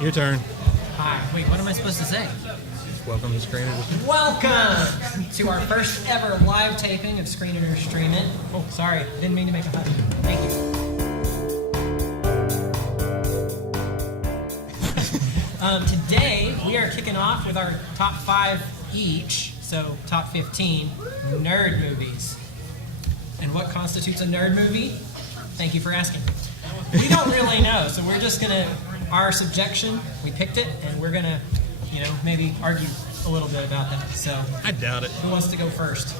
Your turn. Hi. Wait, what am I supposed to say? Welcome to Screen Edition. Welcome to our first ever live taping of Screen It or Stream It. Oh, sorry. Didn't mean to make a hush. Thank you. Today, we are kicking off with our top 5 each, so top 15 nerd movies. And what constitutes a nerd movie? Thank you for asking. We don't really know, so we're just going to, our subjection, we picked it, and we're going to, maybe argue a little bit about that. So I doubt it. who wants to go first?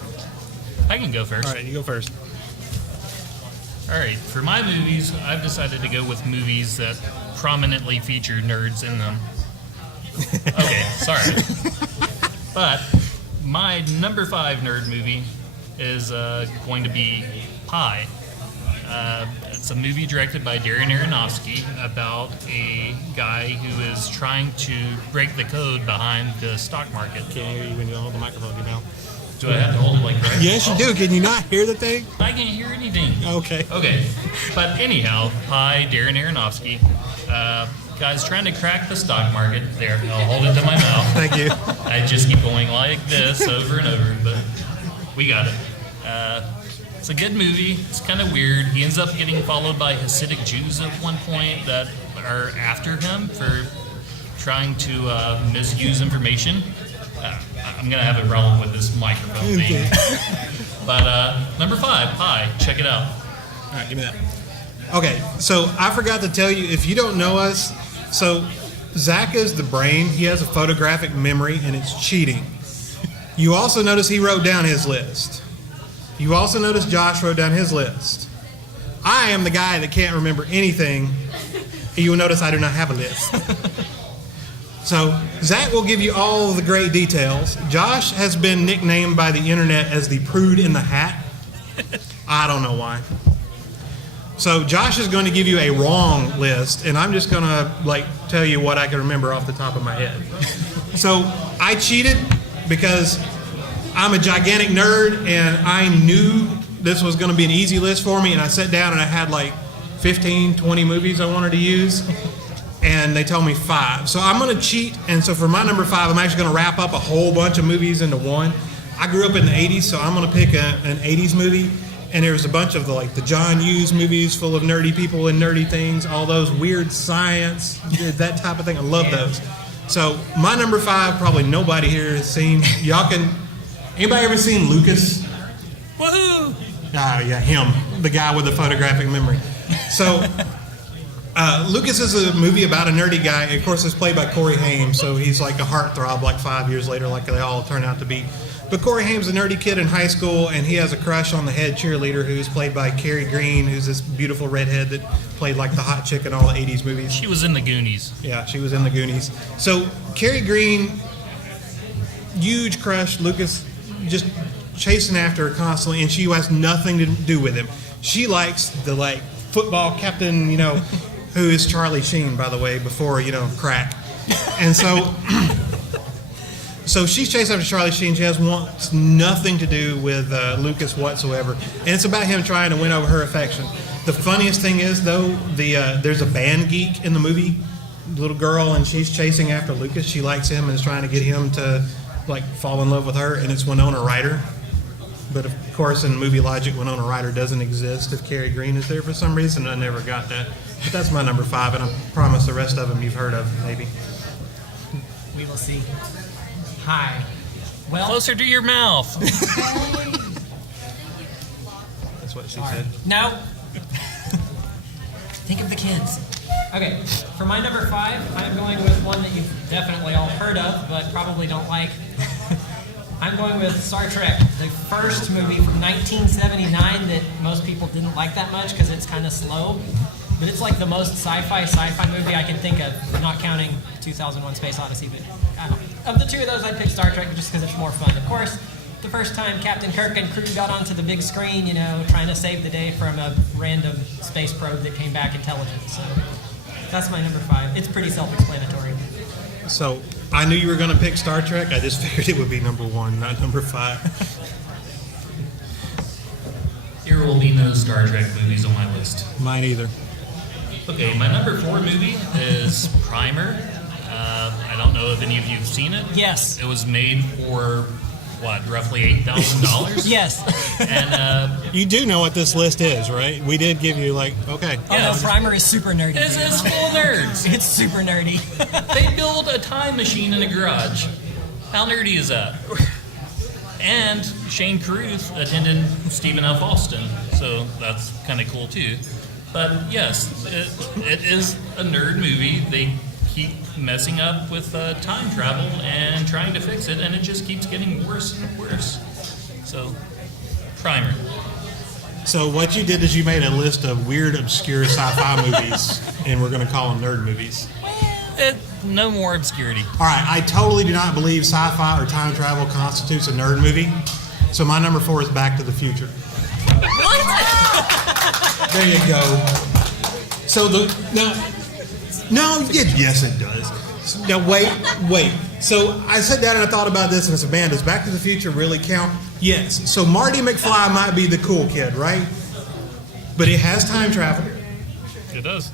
I can go first. All right, you go first. All right, for my movies, I've decided to go with movies that prominently feature nerds in them. Okay, sorry. But my number 5 nerd movie is going to be Pi. It's a movie directed by Darren Aronofsky about a guy who is trying to break the code behind the stock market. Can't hear you when you hold the microphone in your mouth. Do I have to hold it like that? Yes, you do. Can you not hear the thing? I can't hear anything. Okay. Okay. But anyhow, Pi, Darren Aronofsky. Guy's trying to crack the stock market. There, I'll hold it to my mouth. Thank you. I just keep going like this over and over, but we got it. It's a good movie. It's kind of weird. He ends up getting followed by Hasidic Jews at one point that are after him for trying to misuse information. I'm going to have a problem with this microphone thing. But number 5, Pi. Check it out. All right, give me that. Okay, so I forgot to tell you, if you don't know us, so Zach is the brain. He has a photographic memory, and it's cheating. You also notice he wrote down his list. You also notice Josh wrote down his list. I am the guy that can't remember anything. You will notice I do not have a list. So Zach will give you all the great details. Josh has been nicknamed by the internet as the prude in the hat. I don't know why. So Josh is going to give you a wrong list, and I'm just going to tell you what I can remember off the top of my head. So I cheated because I'm a gigantic nerd, and I knew this was going to be an easy list for me, and I sat down and I had 15, 20 movies I wanted to use, and they told me 5. So I'm going to cheat, and so for my number 5, I'm actually going to wrap up a whole bunch of movies into one. I grew up in the 80s, so I'm going to pick an 80s movie, and there's a bunch of the John Hughes movies full of nerdy people and nerdy things, all those weird science, that type of thing. I love those. So my number 5, probably nobody here has seen. Y'all can... Anybody ever seen Lucas? Woohoo! Ah, yeah, him, the guy with the photographic memory. So, Lucas is a movie about a nerdy guy. Of course, it's played by Corey Haim, so he's like a heartthrob 5 years later, like they all turn out to be. But Corey Haim's a nerdy kid in high school, and he has a crush on the head cheerleader, who's played by Carrie Green, who's this beautiful redhead that played the hot chick in all the 80s movies. She was in the Goonies. Yeah, she was in the Goonies. So, Carrie Green, huge crush. Lucas just chasing after her constantly, and she has nothing to do with him. She likes the football captain, who is Charlie Sheen, by the way, before crack. And so she's chasing after Charlie Sheen. She wants nothing to do with Lucas whatsoever, and it's about him trying to win over her affection. The funniest thing is, though, there's a band geek in the movie, little girl, and she's chasing after Lucas. She likes him and is trying to get him to fall in love with her, and it's Winona Ryder. But of course, in movie logic, Winona Ryder doesn't exist if Carrie Green is there for some reason. I never got that. But that's my number 5, and I promise the rest of them you've heard of, maybe. We will see. Hi. Well, Closer to your mouth. That's what she said. No. Think of the kids. Okay, for my number 5, I'm going with one that you've definitely all heard of, but probably don't like. I'm going with Star Trek, the first movie from 1979 that most people didn't like that much because it's kind of slow. But it's the most sci-fi movie I can think of, not counting 2001: Space Odyssey. But I don't know. Of the two of those, I'd pick Star Trek just because it's more fun. Of course, the first time Captain Kirk and crew got onto the big screen, trying to save the day from a random space probe that came back intelligent. So that's my number 5. It's pretty self-explanatory. So I knew you were going to pick Star Trek. I just figured it would be number 1, not number 5. There will be no Star Trek movies on my list. Mine either. Okay, my number 4 movie is Primer. I don't know if any of you have seen it. Yes. It was made for, what, roughly $8,000? Yes. And You do know what this list is, right? We did give you like, okay. Oh Yes. no, Primer is super nerdy. it's full of nerds. It's super nerdy. They build a time machine in a garage. How nerdy is that? And Shane Carruth attended Stephen F. Austin, so that's kind of cool too. But yes, it is a nerd movie. They keep messing up with time travel and trying to fix it, and it just keeps getting worse and worse. So, Primer. So what you did is you made a list of weird, obscure sci-fi movies, and we're going to call them nerd movies. No more obscurity. All right, I totally do not believe sci-fi or time travel constitutes a nerd movie. So my number 4 is Back to the Future. There you go. So yes it does. Now wait. So I sat down and I thought about this and I said, man, does Back to the Future really count? Yes. So Marty McFly might be the cool kid, right? But it has time travel. It does.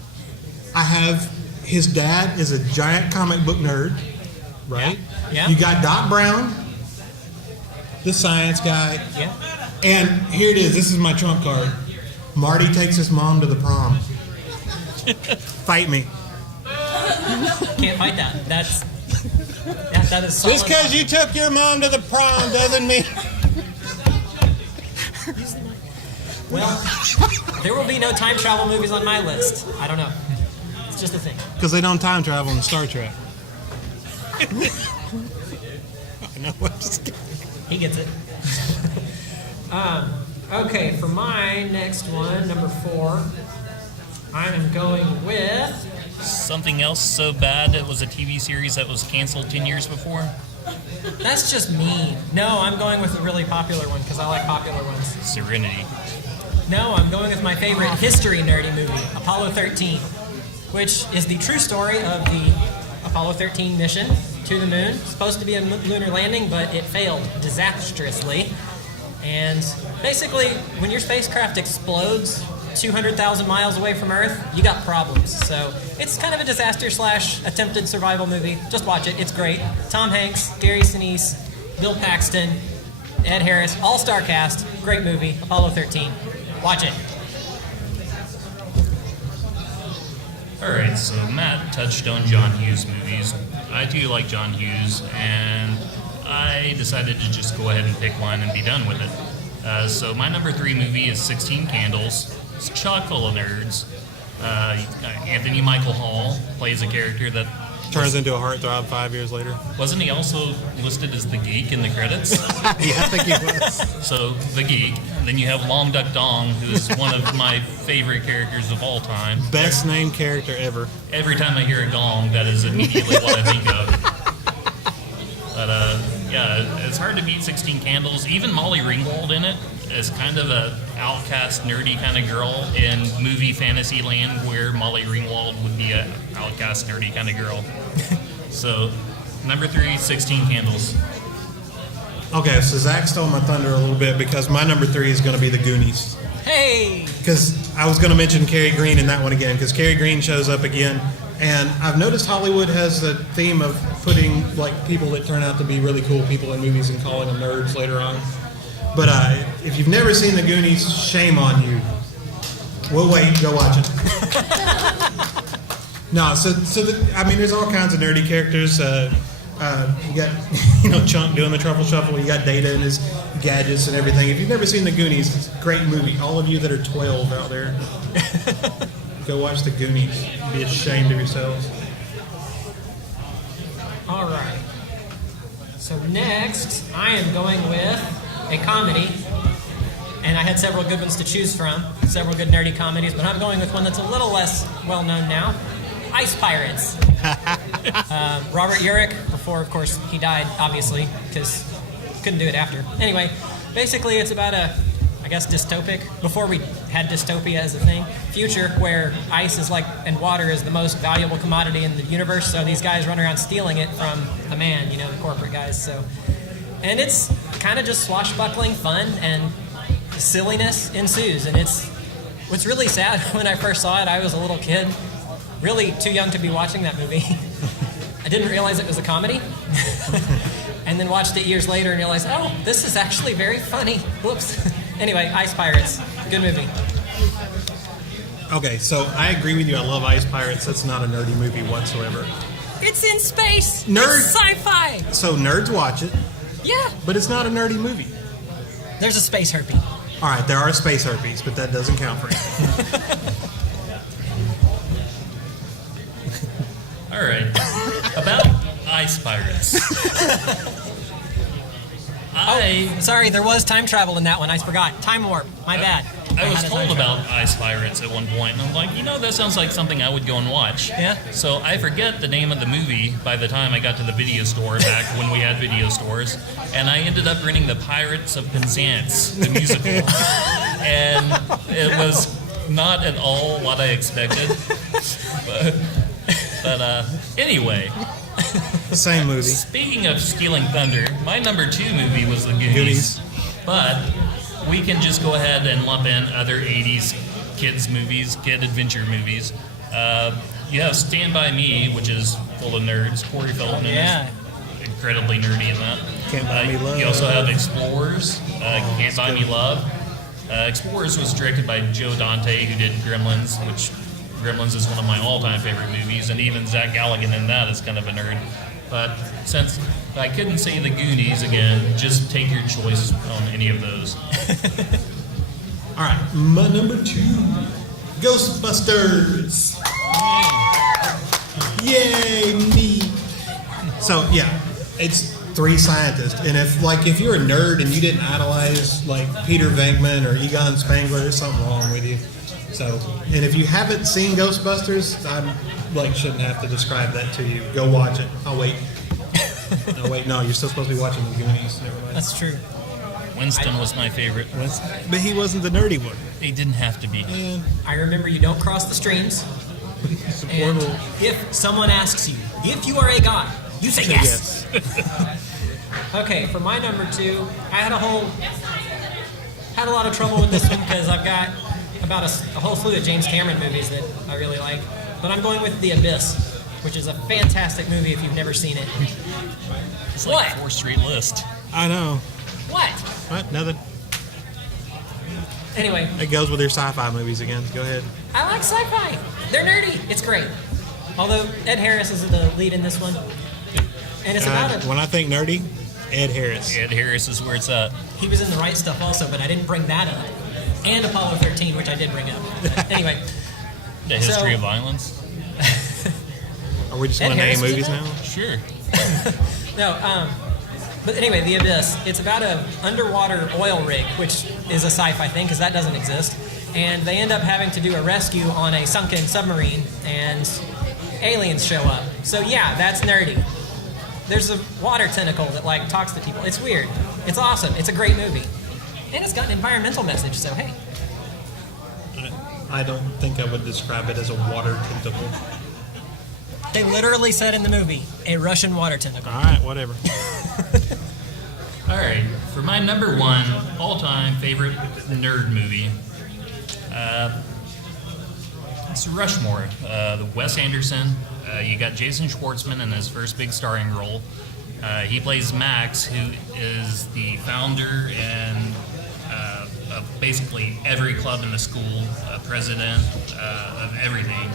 I have his dad is a giant comic book nerd, right? Yeah. You got Doc Brown, the science guy. Yeah. And here it is. This is my trump card. Marty takes his mom to the prom. Fight me. Can't fight that. That is solid. Just because you took your mom to the prom doesn't mean... Well, there will be no time travel movies on my list. I don't know. It's just a thing. Because they don't time travel in Star Trek. I know what just kidding. He gets it. Okay, for my next one, number 4, I am going with... Something else so bad it was a TV series that was canceled 10 years before? That's just me. No, I'm going with a really popular one because I like popular ones. Serenity. No, I'm going with my favorite history nerdy movie, Apollo 13, which is the true story of the Apollo 13 mission to the moon. It's supposed to be a lunar landing, but it failed disastrously. And basically, when your spacecraft explodes 200,000 miles away from Earth, you got problems. So it's kind of a disaster / attempted survival movie. Just watch it. It's great. Tom Hanks, Gary Sinise, Bill Paxton, Ed Harris, all-star cast. Great movie, Apollo 13. Watch it. Alright, so Matt touched on John Hughes movies. I too like John Hughes, and I decided to just go ahead and pick one and be done with it. So my number 3 movie is 16 Candles. It's chock full of nerds. Anthony Michael Hall plays a character that Turns into a heartthrob 5 years later. wasn't he also listed as the geek in the credits? Yeah, I think he was. So the geek. And then you have Long Duck Dong, who is one of my favorite characters of all time. Best named character ever. Every time I hear a gong, that is immediately what I think of. But yeah, it's hard to beat 16 Candles. Even Molly Ringwald in it is kind of a outcast, nerdy kind of girl in movie fantasy land, where Molly Ringwald would be a outcast, nerdy kind of girl. So, number 3, 16 Candles. Okay, so Zach stole my thunder a little bit because my number 3 is going to be The Goonies. Hey! Because I was going to mention Cary Green in that one again, because Cary Green shows up again. And I've noticed Hollywood has a theme of putting like people that turn out to be really cool people in movies and calling them nerds later on. But if you've never seen The Goonies, shame on you. We'll wait, go watch it. No, I mean, there's all kinds of nerdy characters. You got, Chunk doing the truffle shuffle. You got Data and his gadgets and everything. If you've never seen The Goonies, it's a great movie. All of you that are 12 out there, go watch The Goonies. Be ashamed of yourselves. All right. So next, I am going with a comedy, and I had several good ones to choose from, several good nerdy comedies, but I'm going with one that's a little less well-known now, Ice Pirates. Robert Urich, before, of course, he died, obviously, because couldn't do it after. Anyway, basically it's about dystopic, before we had dystopia as a thing, future where ice is and water is the most valuable commodity in the universe, so these guys run around stealing it from the man, the corporate guys, so. And it's kind of just swashbuckling fun, and silliness ensues, and what's really sad when I first saw it, I was a little kid, really too young to be watching that movie. I didn't realize it was a comedy. And then watched it years later and realized, oh, this is actually very funny. Whoops. Anyway, Ice Pirates. Good movie. Okay, so I agree with you. I love Ice Pirates. That's not a nerdy movie whatsoever. It's in space. Nerd. It's sci-fi. So nerds watch it, Yeah. but it's not a nerdy movie. There's a space herpy. All right, there are space herpes, but that doesn't count for anything. All right. About Ice Pirates. Sorry, there was time travel in that one. I forgot. Time warp. My bad. I was had a told time about Ice Pirates at one point, and I'm like, that sounds like something I would go and watch. Yeah? So I forget the name of the movie by the time I got to the video store back when we had video stores, and I ended up renting the Pirates of Penzance, the musical, and it was not at all what I expected. But anyway. Same movie. Speaking of stealing thunder, my number 2 movie was The Goonies. But we can just go ahead and lump in other 80s kids movies, kid adventure movies. You have Stand By Me, which is full of nerds. Corey Feldman Yeah. is incredibly nerdy in that. Can't Buy Me Love. You also have Explorers, Can't Buy Me Love. Explorers was directed by Joe Dante, who did Gremlins, which Gremlins is one of my all-time favorite movies, and even Zach Galligan in that is kind of a nerd. But since I couldn't say The Goonies again, just take your choice on any of those. All right, my number 2, Ghostbusters. Yay, me. So yeah, it's 3 scientists, and if you're a nerd and you didn't idolize like Peter Venkman or Egon Spengler, there's something wrong with you. So, and if you haven't seen Ghostbusters, shouldn't have to describe that to you. Go watch it. I'll wait. No, wait, no, you're still supposed to be watching The Goonies. Never mind. That's true. Winston was my favorite. But he wasn't the nerdy one. He didn't have to be. And I remember you don't cross the streams. And rule. if someone asks you, if you are a god, you say yes. Okay, for my number 2, I had a lot of trouble with this one because I've got about a whole slew of James Cameron movies that I really like. But I'm going with The Abyss, which is a fantastic movie if you've never seen it. It's like What? 4th Street List. I know. What? What? Nothing. Anyway, It goes with your sci-fi movies again. Go ahead. I like sci-fi. They're nerdy. It's great. Although Ed Harris is the lead in this one. And it's about When I think nerdy, Ed Harris. Ed Harris is where it's at. he was in The Right Stuff also, but I didn't bring that up. And Apollo 13, which I did bring up. But anyway, The History of Violence. Are we just Ed going to name Harris was in movies that? now? Sure. no. But anyway, The Abyss. It's about an underwater oil rig, which is a sci-fi thing because that doesn't exist. And they end up having to do a rescue on a sunken submarine, and aliens show up. So yeah, that's nerdy. There's a water tentacle that talks to people. It's weird. It's awesome. It's a great movie. And it's got an environmental message, so hey. I don't think I would describe it as a water tentacle. They literally said in the movie, a Russian water tentacle. All right, whatever. All right, for my number 1 all-time favorite nerd movie, it's Rushmore. The Wes Anderson. You got Jason Schwartzman in his first big starring role. He plays Max, who is the founder and of basically every club in the school, president of everything.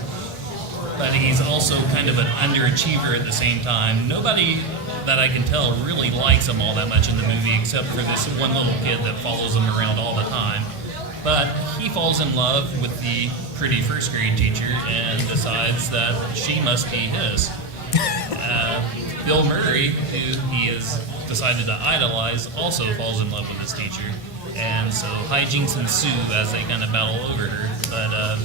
But he's also kind of an underachiever at the same time. Nobody that I can tell really likes him all that much in the movie, except for this one little kid that follows him around all the time. But he falls in love with the pretty first grade teacher and decides that she must be his. Bill Murray, who he has decided to idolize, also falls in love with his teacher. And so hijinks ensue as they kind of battle over her. But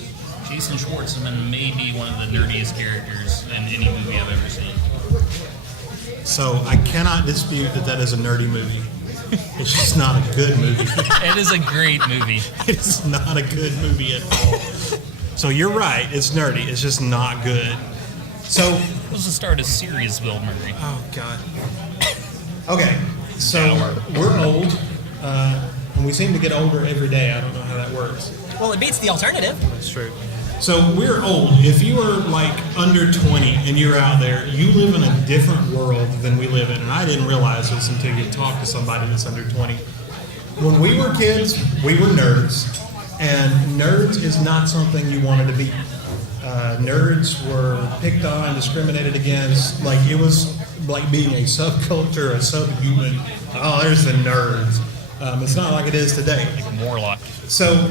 Jason Schwartzman may be one of the nerdiest characters in any movie I've ever seen. So I cannot dispute that is a nerdy movie. It's just not a good movie. It is a great movie. It's not a good movie at all. So you're right. It's nerdy. It's just not good. So, It was the start of serious Bill Murray. oh God. Okay, so we're old, and we seem to get older every day. I don't know how that works. Well, it beats the alternative. That's true. So we're old. If you are like under 20 and you're out there, you live in a different world than we live in. And I didn't realize this until you talk to somebody that's under 20. When we were kids, we were nerds. And nerds is not something you wanted to be. Nerds were picked on, discriminated against. Like it was like being a subculture, a subhuman. Oh, there's the nerds. It's not like it is today. Like Morlock. So,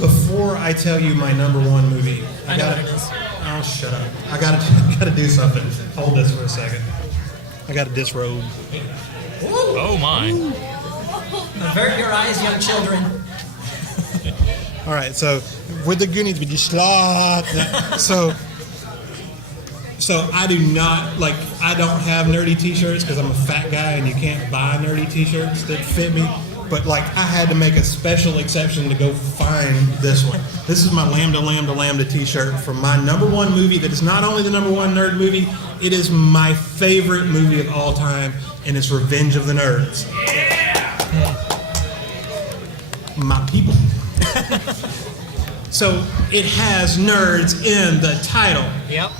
before I tell you my number one movie, I know what it is. Oh, shut up! I gotta do something. Hold this for a second. I gotta disrobe. Oh my. Avert your eyes, young children. All right, so with the Goonies, we just slot. So I do not like. I don't have nerdy T-shirts because I'm a fat guy and you can't buy nerdy T-shirts that fit me. But like, I had to make a special exception to go find this one. This is my Lambda Lambda Lambda T-shirt from my number one movie. That is not only the number one nerd movie. It is my favorite movie of all time, and it's Revenge of the Nerds. My people. So it has nerds in the title. Yep.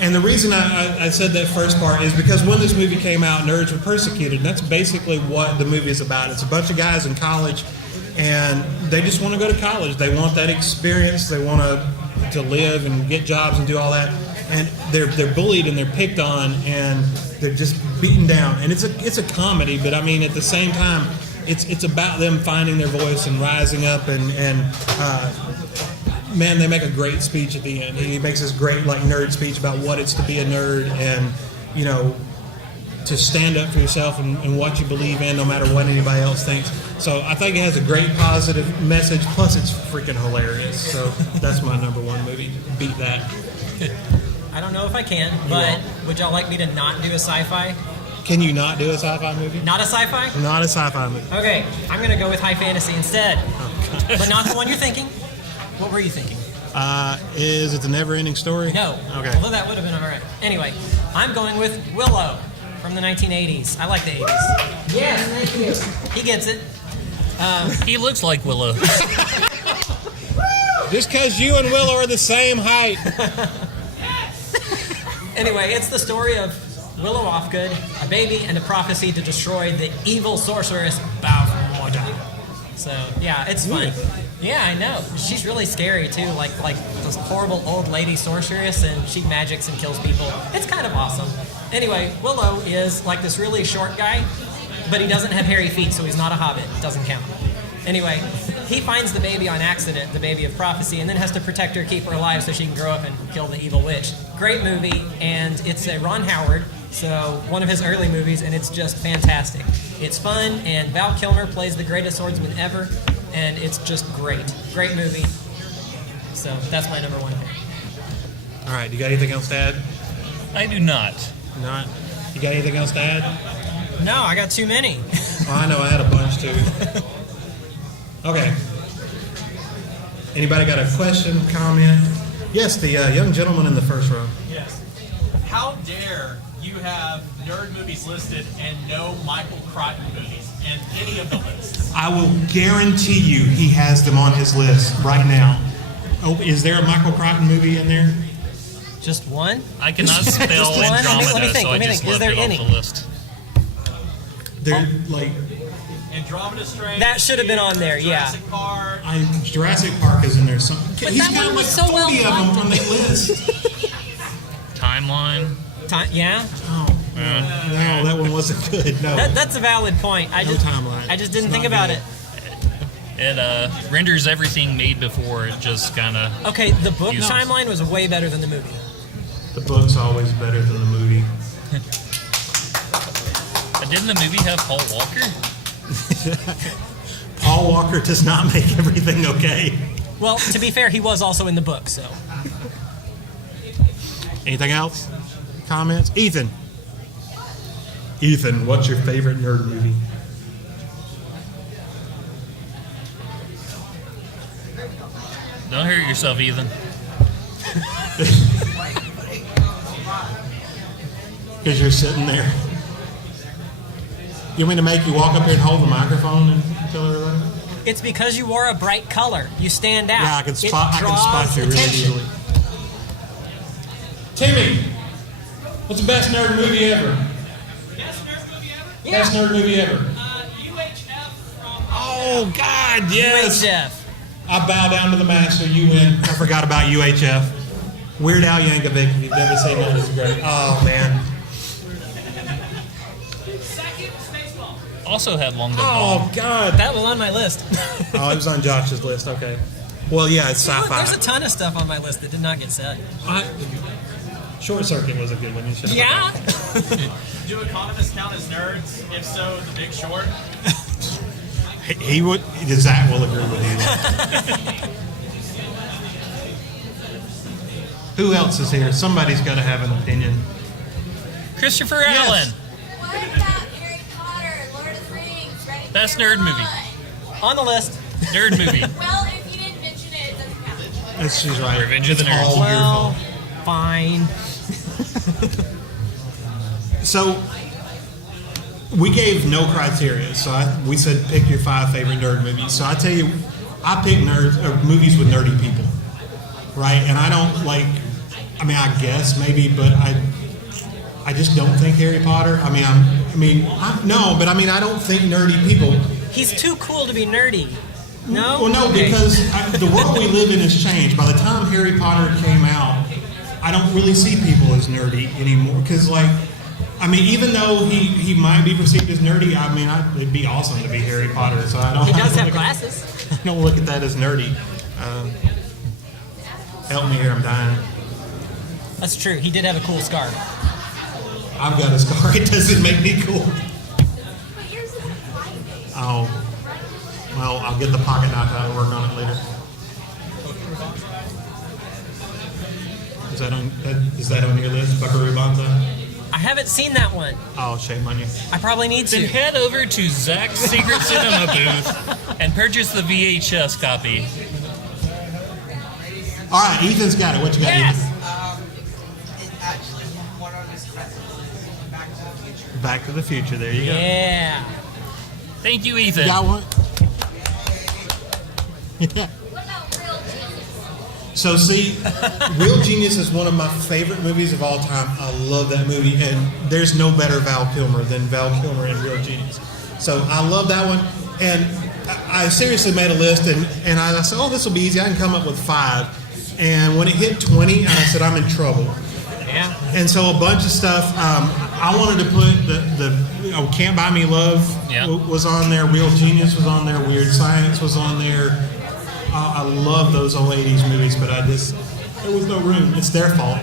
And the reason I said that first part is because when this movie came out, nerds were persecuted. And that's basically what the movie is about. It's a bunch of guys in college, and they just want to go to college. They want that experience. They want to live and get jobs and do all that. And they're bullied and they're picked on and they're just beaten down. And it's a comedy, but I mean at the same time, it's about them finding their voice and rising up and man, they make a great speech at the end. He makes this great like nerd speech about what it's to be a nerd and, you know, to stand up for yourself and what you believe in no matter what anybody else thinks. So I think it has a great positive message, plus it's freaking hilarious. So that's my number one movie. Beat that. I don't know if I can, but would y'all like me to not do a sci-fi? Can you not do a sci-fi movie? Not a sci-fi? Not a sci-fi movie. Okay, I'm going to go with high fantasy instead. But not the one you're thinking. What were you thinking? Is it the Never-Ending Story? No. Okay. Although that would have been alright. Anyway, I'm going with Willow from the 1980s. I like the 80s. Yes, thank you. He gets it. He looks like Willow. Just because you and Willow are the same height. Anyway, it's the story of Willow Offgood, a baby, and a prophecy to destroy the evil sorceress Bavmorda. So yeah, it's fun. Yeah, I know. She's really scary too, like this horrible old lady sorceress, and she magics and kills people. It's kind of awesome. Anyway, Willow is like this really short guy, but he doesn't have hairy feet, so he's not a hobbit. Doesn't count. Anyway, he finds the baby on accident, the baby of prophecy, and then has to protect her, keep her alive so she can grow up and kill the evil witch. Great movie, and it's a Ron Howard, so one of his early movies, and it's just fantastic. It's fun, and Val Kilmer plays the greatest swordsman ever, and it's just great. Great movie. So that's my number one pick. All right, you got anything else to add? I do not. Not? You got anything else to add? No, I got too many. Oh, I know, I had a bunch too. Okay. Anybody got a question, comment? Yes, the young gentleman in the first row. Yes. How dare you have nerd movies listed and no Michael Crichton movies in any of the lists? I will guarantee you he has them on his list right now. Oh, is there a Michael Crichton movie in there? Just one? I cannot spell Just one? Andromeda, Let me think, so I just Is left there it any? off the list. They're like Andromeda Strain. That should have been on there, yeah. Jurassic Park. Jurassic Park is in there. But He's that got one like was so 40 well of them done. on that list. Timeline. Yeah? Oh, no, that one wasn't good. No. That's a valid point. I just timeline. I just didn't It's think not about good. it. It renders everything made before it just kind of. Okay, the book No. timeline was way better than the movie. The book's always better than the movie. Didn't the movie have Paul Walker? Paul Walker does not make everything okay. Well, to be fair, he was also in the book, so. Anything else? Comments? Ethan, what's your favorite nerd movie? Don't hurt yourself, Ethan. Because you're sitting there. You want me to make you walk up here and hold the microphone and tell everybody? It's because you wore a bright color. You stand out. Yeah, I can It spot draws you really attention. easily. Timmy, what's the best nerd movie ever? Best nerd movie ever? Yeah. Best nerd movie ever. UHF from. Oh God, yes. UHF. I bow down to the master. You win. I forgot about UHF. Weird Al Yankovic. If you've never seen that, it's great. Oh man. Second, Spaceball. Also had Long Duck Oh Dong. God. That was on my list. Oh, it was on Josh's list. Okay. Well, yeah, it's Look, there's a sci-fi. ton of stuff on my list that did not get said. Short Circuit was a good one. You should have. Yeah. Do economists count as nerds? If so, The Big Short. He would. Zach will agree with you. Who else is here? Somebody's got to have an opinion. Christopher Yes. Allen. What about Harry Potter, Lord of the Rings, Ready Best Player nerd movie. One? On the list. Nerd movie. Well, if you didn't mention it, it doesn't count. That's she's right. Revenge of the It's Nerds. all your Well, fault. fine. So we gave no criteria. So we said pick your 5 favorite nerd movies. So I tell you, I pick movies with nerdy people, right? And I don't like. I mean, I guess maybe, but I just don't think Harry Potter. I don't think nerdy people. He's too cool to be nerdy. No? Well, no, Okay. because the world we live in has changed. By the time Harry Potter came out, I don't really see people as nerdy anymore. Because, even though he might be perceived as nerdy, it'd be awesome to be Harry Potter. So I don't. He does I don't have look glasses. I don't look at that as nerdy. Help me here, I'm dying. That's true. He did have a cool scar. I've got a scar. It doesn't make me cool. But yours is white. Oh, well, I'll get the pocket knife out and work on it later. Is that on your list, Buckaroo Banzai? I haven't seen that one. Oh, shame on you. I probably need Then to. head over to Zach's Secret Cinema booth and purchase the VHS copy. All right, Ethan's got it. What you got, Yes. Ethan? It actually one of his credits is Back to the Future. Back to the Future. There you go. Yeah. Thank you, Ethan. Got one? Yeah. What about Real Genius? So see, Real Genius is one of my favorite movies of all time. I love that movie, and there's no better Val Kilmer than Val Kilmer in Real Genius. So I love that one, and I seriously made a list, and I said, oh, this will be easy. I can come up with 5. And when it hit 20, I said, I'm in trouble. Yeah. And so a bunch of stuff. I wanted to put the Can't Buy Me Love Yeah. was on there. Real Genius was on there. Weird Science was on there. I love those old 80s movies, but there was no room. It's their fault.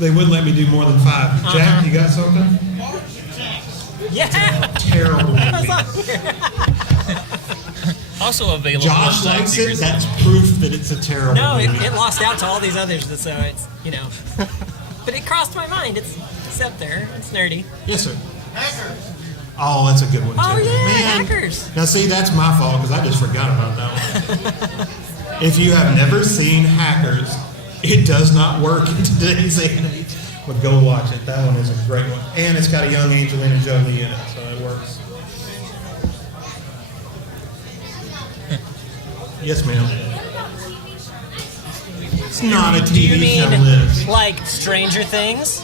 They wouldn't let me do more than 5. Jack, you got something? Yeah. Terrible movie. Also available Josh on Zach's likes Secret it. Cinema. That's proof that it's a terrible No, movie. it lost out to all these others, so it's, But it crossed my mind. It's up there. It's nerdy. Yes, sir. Oh, that's a good one, too. Oh, yeah, Man. Hackers. Now, see, that's my fault because I just forgot about that one. If you have never seen Hackers, it does not work in today's age. But go watch it. That one is a great one. And it's got a young Angelina Jolie in it, so it works. Yes, ma'am. It's not a Do you TV show mean list. like Stranger Things?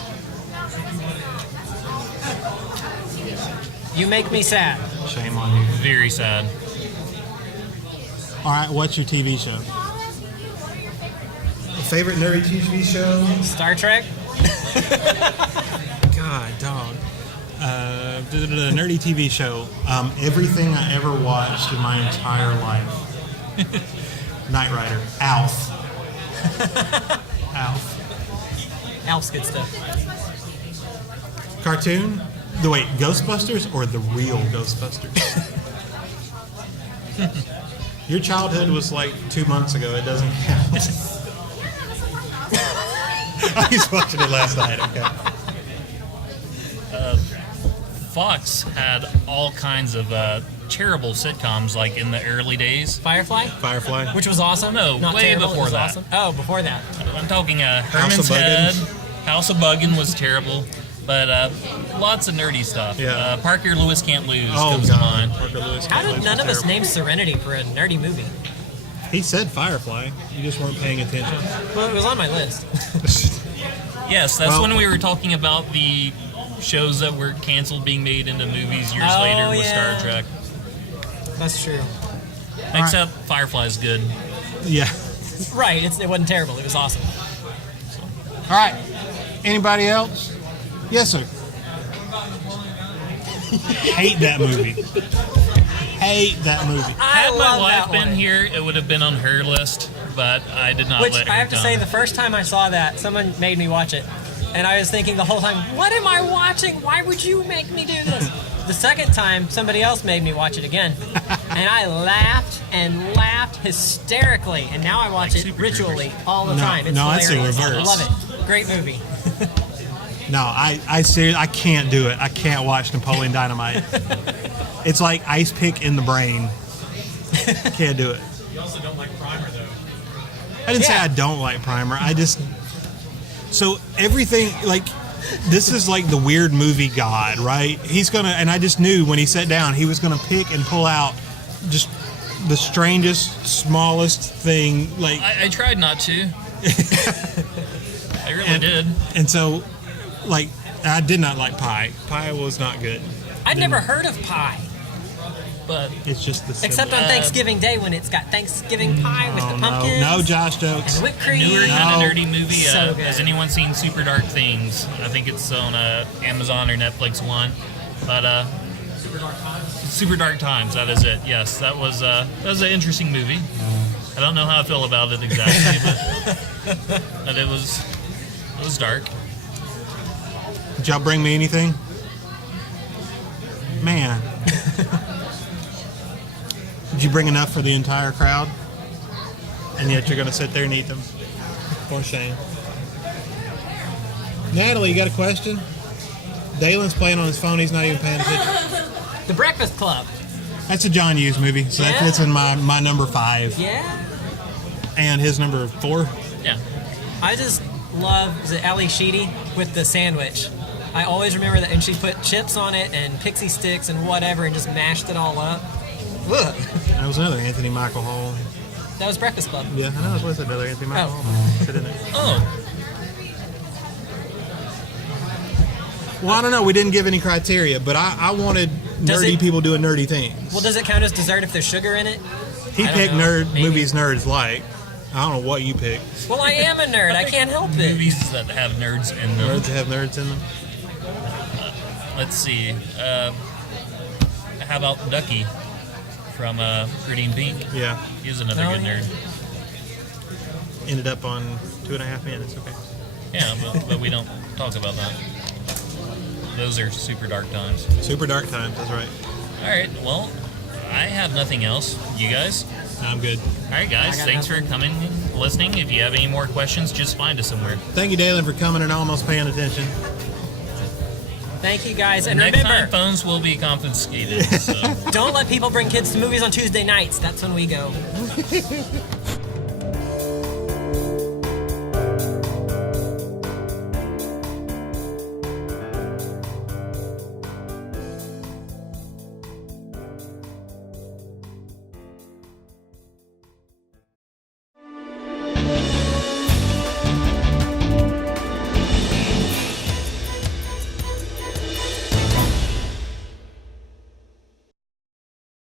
You make me sad. Shame on you. Very sad. All right, what's your TV show? Favorite nerdy TV show? Star Trek? God, dog. Nerdy TV show. Everything I ever watched in my entire life. Knight Rider. Alf. Alf. Alf's good stuff. Cartoon? Wait, Ghostbusters or the real Ghostbusters? Your childhood was like 2 months ago. It doesn't count. I was watching it last night. Okay. Fox had all kinds of terrible sitcoms like in the early days. Firefly? Firefly. Which was awesome. No, Not way terrible, it before was that. Awesome. Oh, before that. I'm talking House Herman's of Buggin'. Head. House of Buggin' was terrible. But lots of nerdy stuff. Yeah. Parker Lewis Can't Lose Oh comes to God, mind. Parker Lewis. How did Can't none Lose of was us terrible. name Serenity for a nerdy movie? He said Firefly. You just weren't paying attention. Well, it was on my list. Yes, that's Well- when we were talking about the shows that were canceled being made into movies years Oh, later with yeah. Star Trek. That's true. Except Firefly's good. Yeah. Right, it wasn't terrible. It was awesome. All right. Anybody else? Yes, sir. Hate that movie. Hate that movie. I Had my love wife that been one. here, it would have been on her list, but I did not Which let her I have to come. say, the first time I saw that, someone made me watch it. And I was thinking the whole time, what am I watching? Why would you make me do this? The second time, somebody else made me watch it again. And I laughed and laughed hysterically. And now I watch Like it Super ritually Troopers. all the No, time. It's no, I'd say hilarious. reverse. I love it. Great movie. No, I seriously, I can't do it. I can't watch Napoleon Dynamite. It's like ice pick in the brain. Can't do it. You also don't like Primer, though. I didn't say Yeah. I don't like Primer. I just so everything like this is like the weird movie god, right? He's gonna, and I just knew when he sat down he was gonna pick and pull out just the strangest, smallest thing. Like, I tried not to. I really and, did. and so like I did not like pie. Pie was not good. I'd never heard of pie. But It's just the Except on Thanksgiving Day when it's got Thanksgiving pie with the pumpkins. no Josh jokes. And whipped cream. newer kind of nerdy movie. So good. Has anyone seen Super Dark Things? I think it's on Amazon or Netflix one. But Super Dark Times. That is it. Yes, that was an interesting movie. I don't know how I feel about it exactly, but it was dark. Did y'all bring me anything? Man. Did you bring enough for the entire crowd? And yet you're going to sit there and eat them? For shame. Natalie, you got a question? Dalen's playing on his phone. He's not even paying attention. The Breakfast Club. That's a John Hughes movie, so that Yeah. fits in my number 5. Yeah. And his number 4. Yeah. I just love the Ali Sheedy with the sandwich. I always remember that, and she put chips on it and pixie sticks and whatever and just mashed it all up. Ugh. That was another Anthony Michael Hall. That was Breakfast Club. Yeah, I know. It was another Anthony Michael Oh. Hall. Sit in there. Oh, Well, I don't know. We didn't give any criteria, but I wanted Does nerdy it- people doing nerdy things. Well, does it count as dessert if there's sugar in it? He I don't picked know. Maybe. movies nerds like. I don't know what you picked. Well, I am a nerd. I can't help it. movies that have nerds in them. Nerds that have nerds in them. Let's see. How about Ducky from Pretty in Pink? Yeah. He's another Oh, good yeah. nerd. Ended up on 2.5 minutes. Okay. Yeah, but we don't talk about that. Those are super dark times. Super dark times. That's right. All right, well, I have nothing else. You guys? I'm good. All right, guys, I got thanks nothing. for coming and listening. If you have any more questions, just find us somewhere. Thank you, Dalen, for coming and almost paying attention. Thank you, guys. And Next remember, time, phones will be confiscated. So. don't let people bring kids to movies on Tuesday nights. That's when we go.